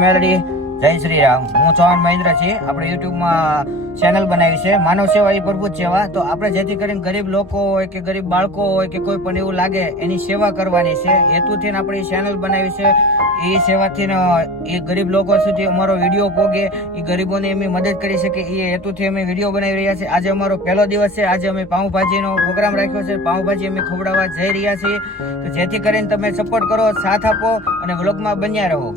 મેલડી જય શ્રી રામ. હું ચૌહાણ મહેન્દ્ર છીએ. આપણે યુટ્યુબમાં ચેનલ બનાવી છે માનવ સેવા એ પ્રભુ સેવા. તો આપણે જેથી કરીને ગરીબ લોકો હોય કે ગરીબ બાળકો હોય કે કોઈ પણ એવું લાગે એની સેવા કરવાની છે હેતુથી આપણી ચેનલ બનાવી છે. એ સેવાથી એ ગરીબ લોકો સુધી અમારો વિડીયો પોગે, એ ગરીબોને અમે મદદ કરી શકે એ હેતુથી અમે વિડીયો બનાવી રહ્યા છીએ. આજે અમારો પહેલો દિવસ છે. આજે અમે પાઉંભાજીનો પ્રોગ્રામ રાખ્યો છે. પાઉંભાજી અમે ખવડાવવા જઈ રહ્યા છીએ. તો જેથી કરીને તમે સપોર્ટ કરો, સાથ આપો અને વ્લોગમાં બન્યા રહો.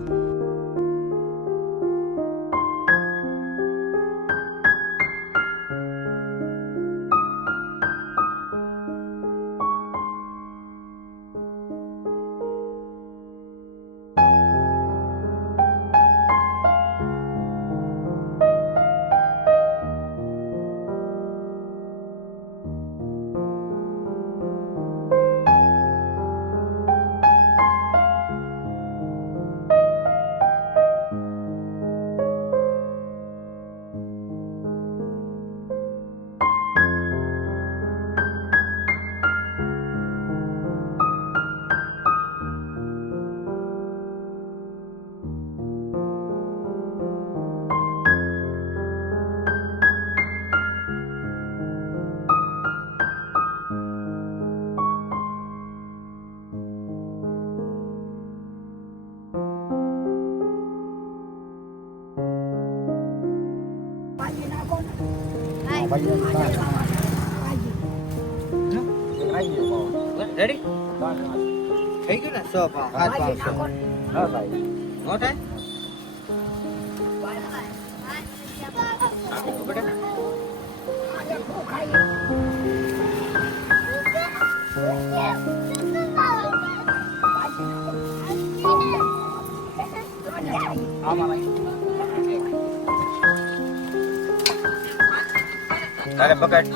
રેડી થઈ ગયું ને 100 પાઉં 7 પાઉં નો થાય તારે પકડ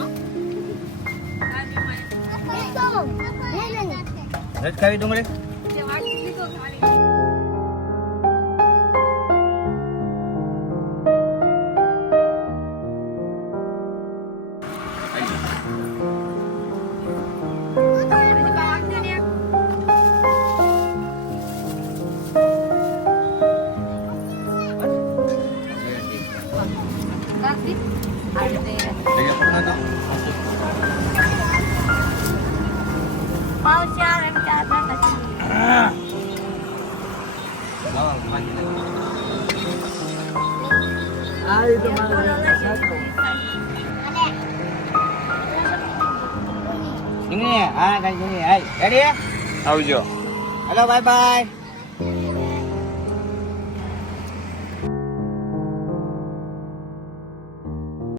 નથી ખાવી ડુંગળી. આવજો. Hello bye bye.